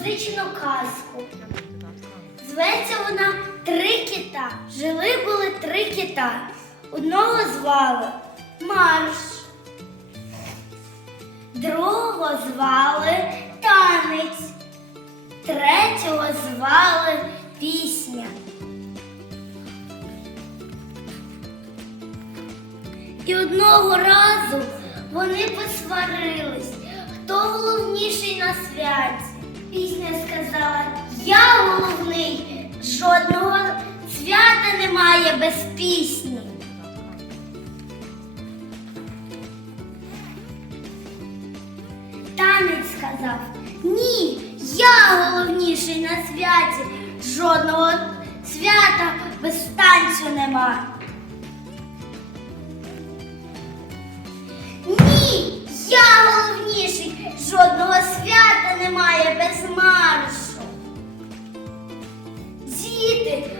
музичну казку. Зветься вона Три кита. Жили були три кита. Одного звали Марш, другого звали Танець, третього звали Пісня. І одного разу вони посварились, хто головніший на святі. Пісня сказала: Я головний, жодного свята немає без пісні. Танець сказав: Ні, я головніший на святі. Жодного свята без танцю нема. Ні, я головніший. Жодного свята немає без маршу. Діти,